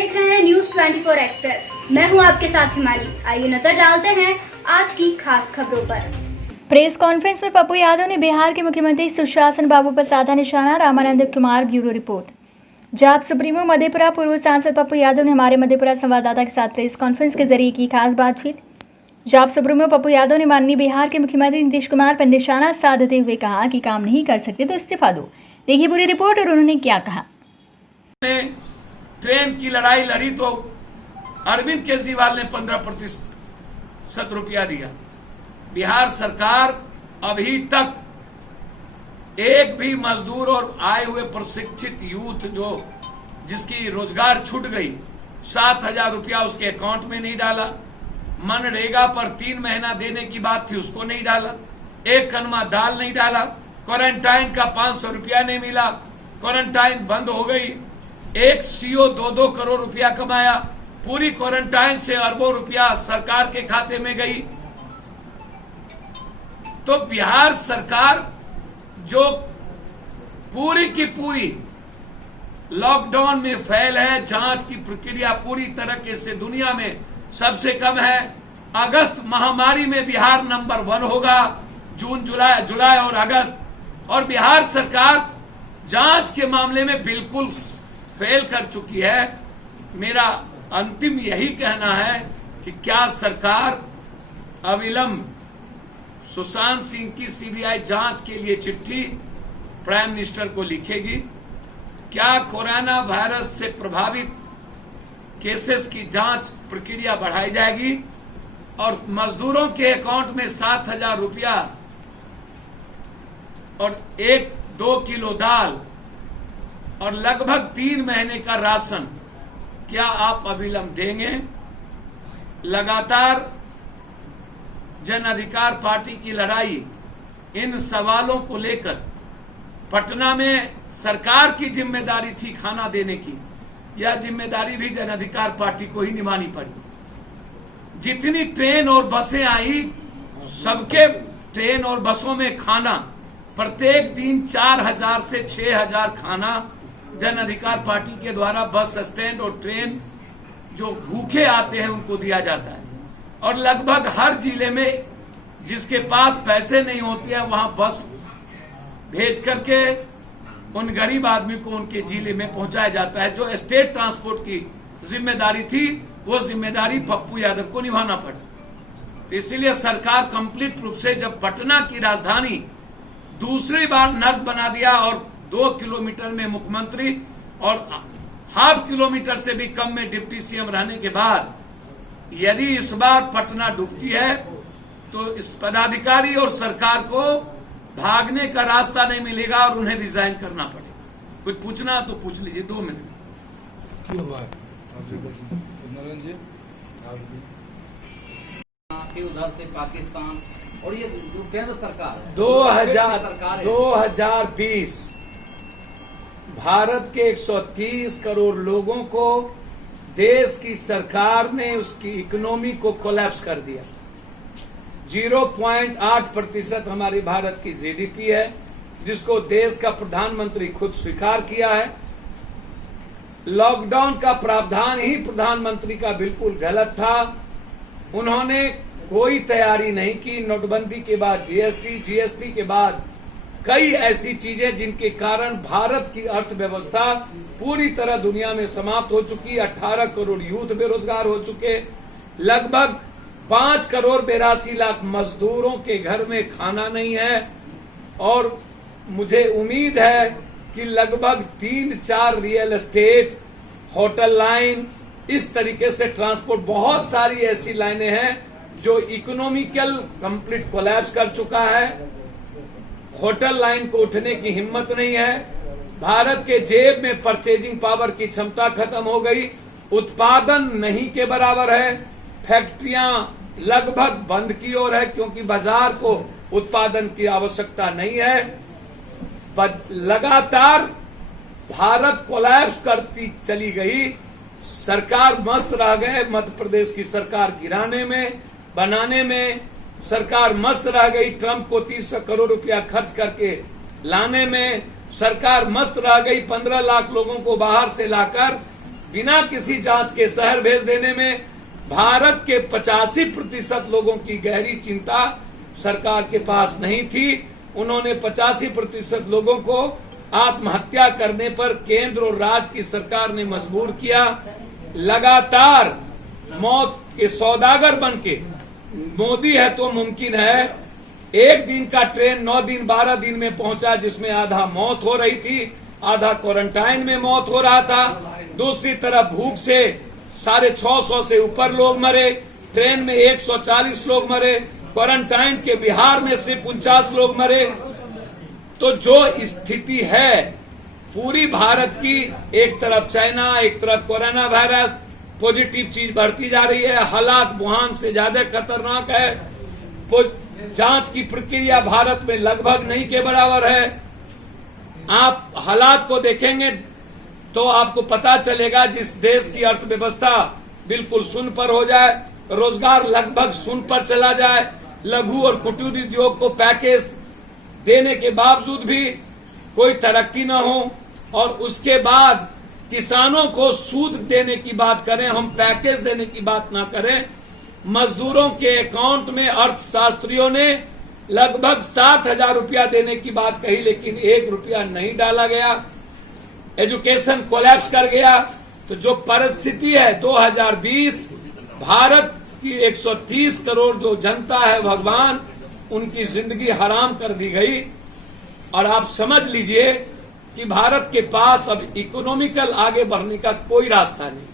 देख रहे हैं न्यूज 24 एक्सप्रेस। मैं हूं आपके साथ हिमानी। आइए नजर डालते हैं आज की खास खबरों पर। प्रेस कॉन्फ्रेंस में पप्पू यादव ने बिहार के मुख्यमंत्री सुशासन बाबू पर साधा निशाना। Ramanand Kumar, bureau report. जाप सुप्रीमो मधेपुरा पूर्व सांसद पप्पू यादव ने हमारे मधेपुरा संवाददाता के साथ प्रेस कॉन्फ्रेंस के जरिए की खास बातचीत। जाप सुप्रीमो पप्पू यादव ने माननीय बिहार के मुख्यमंत्री नीतीश कुमार पर निशाना साधते हुए कहा कि काम नहीं कर सकते तो इस्तीफा दो। देखिए पूरी रिपोर्ट और उन्होंने क्या कहा। ट्रेन की लड़ाई लड़ी तो अरविंद केजरीवाल ने 15% रुपया दिया। बिहार सरकार अभी तक एक भी मजदूर और आए हुए प्रशिक्षित यूथ जिसकी रोजगार छूट गई 7,000 रुपया उसके अकाउंट में नहीं डाला। मनरेगा पर 3 महीना देने की बात थी, उसको नहीं डाला। एक कनमा दाल नहीं डाला। क्वारंटाइन का 500 रुपया नहीं मिला। क्वारंटाइन बंद हो गई। एक सीओ 2-2 करोड़ रुपया कमाया। पूरी क्वारंटाइन से अरबों रुपया सरकार के खाते में गई। तो बिहार सरकार जो पूरी की पूरी लॉकडाउन में फेल है, जांच की प्रक्रिया पूरी तरह से दुनिया में सबसे कम है। अगस्त महामारी में बिहार नंबर 1 होगा, जून जुलाई और अगस्त। और बिहार सरकार जांच के मामले में बिल्कुल फेल कर चुकी है। मेरा अंतिम यही कहना है कि क्या सरकार अविलंब सुशांत सिंह की सीबीआई जांच के लिए चिट्ठी प्राइम मिनिस्टर को लिखेगी? क्या कोरोना वायरस से प्रभावित केसेस की जांच प्रक्रिया बढ़ाई जाएगी? और मजदूरों के अकाउंट में 7,000 रुपया और 1-2 किलो दाल और लगभग 3 महीने का राशन क्या आप अविलंब देंगे? लगातार जन अधिकार पार्टी की लड़ाई इन सवालों को लेकर पटना में सरकार की जिम्मेदारी थी खाना देने की। यह जिम्मेदारी भी जन अधिकार पार्टी को ही निभानी पड़ी। जितनी ट्रेन और बसें आई, सबके ट्रेन और बसों में खाना प्रत्येक दिन 4,000 से 6,000 खाना जन अधिकार पार्टी के द्वारा बस स्टैंड और ट्रेन जो भूखे आते हैं उनको दिया जाता है। और लगभग हर जिले में जिसके पास पैसे नहीं होते हैं वहां बस भेज करके उन गरीब आदमी को उनके जिले में पहुंचाया जाता है। जो स्टेट ट्रांसपोर्ट की जिम्मेदारी थी वो जिम्मेदारी पप्पू यादव को निभाना पड़ा। तो इसीलिए सरकार कंप्लीट रूप से जब पटना की राजधानी दूसरी बार नर्क बना दिया और 2 किलोमीटर में मुख्यमंत्री और ½ किलोमीटर से भी कम में डिप्टी सीएम रहने के बाद यदि इस बार पटना डूबती है तो इस पदाधिकारी और सरकार को भागने का रास्ता नहीं मिलेगा और उन्हें रिजाइन करना पड़ेगा। कुछ पूछना तो पूछ लीजिए, 2 मिनट। क्यों हुआ उधर से पाकिस्तान और ये जो केंद्र सरकार है 2020 भारत के 130 करोड़ लोगों को देश की सरकार ने उसकी इकोनॉमी को कोलैप्स कर दिया। 0.8% हमारी भारत की जीडीपी है, जिसको देश का प्रधानमंत्री खुद स्वीकार किया है। लॉकडाउन का प्रावधान ही प्रधानमंत्री का बिल्कुल गलत था। उन्होंने कोई तैयारी नहीं की। नोटबंदी के बाद जीएसटी के बाद कई ऐसी चीजें जिनके कारण भारत की अर्थव्यवस्था पूरी तरह दुनिया में समाप्त हो चुकी। 18 करोड़ यूथ बेरोजगार हो चुके। लगभग 5 करोड़ 82 लाख मजदूरों के घर में खाना नहीं है। और मुझे उम्मीद है कि लगभग 3-4 रियल एस्टेट, होटल लाइन, इस तरीके से ट्रांसपोर्ट, बहुत सारी ऐसी लाइनें हैं जो इकोनॉमिकल कंप्लीट कोलैप्स कर चुका है। होटल लाइन को उठने की हिम्मत नहीं है। भारत के जेब में परचेजिंग पावर की क्षमता खत्म हो गई। उत्पादन नहीं के बराबर है। फैक्ट्रियां लगभग बंद की ओर है क्योंकि बाजार को उत्पादन की आवश्यकता नहीं है। लगातार भारत कोलैप्स करती चली गई। सरकार मस्त रह गए। मध्य प्रदेश की सरकार गिराने में, बनाने में सरकार मस्त रह गई। ट्रंप को 300 करोड़ रुपया खर्च करके लाने में सरकार मस्त रह गई। 15 लाख लोगों को बाहर से लाकर बिना किसी जांच के शहर भेज देने में भारत के 85% लोगों की गहरी चिंता सरकार के पास नहीं थी। उन्होंने 85% लोगों को आत्महत्या करने पर केंद्र और राज्य की सरकार ने मजबूर किया। लगातार मौत के सौदागर बनके मोदी है तो मुमकिन है, एक दिन का ट्रेन 9 दिन 12 दिन में पहुंचा, जिसमें आधा मौत हो रही थी, आधा क्वारंटाइन में मौत हो रहा था। दूसरी तरफ भूख से 650 से ऊपर लोग मरे, ट्रेन में 140 लोग मरे, क्वारंटाइन के बिहार में सिर्फ 49 लोग मरे। तो जो स्थिति है पूरी भारत की, एक तरफ चाइना, एक तरफ कोरोना वायरस, पॉजिटिव चीज बढ़ती जा रही है, हालात वुहान से ज्यादा खतरनाक है, जांच की प्रक्रिया भारत में लगभग नहीं के बराबर है। आप हालात को देखेंगे तो आपको पता चलेगा, जिस देश की अर्थव्यवस्था बिल्कुल शून्य पर हो जाए, रोजगार लगभग शून्य पर चला जाए, लघु और कुटीर उद्योग को पैकेज देने के बावजूद भी कोई तरक्की न हो, और उसके बाद किसानों को सूद देने की बात करें, हम पैकेज देने की बात ना करें। मजदूरों के अकाउंट में अर्थशास्त्रियों ने लगभग 7,000 रुपया देने की बात कही, लेकिन 1 रुपया नहीं डाला गया। एजुकेशन कोलैप्स कर गया। तो जो परिस्थिति है 2020, भारत की 130 करोड़ जो जनता है, भगवान उनकी जिंदगी हराम कर दी गई। और आप समझ लीजिए कि भारत के पास अब इकोनॉमिकल आगे बढ़ने का कोई रास्ता नहीं।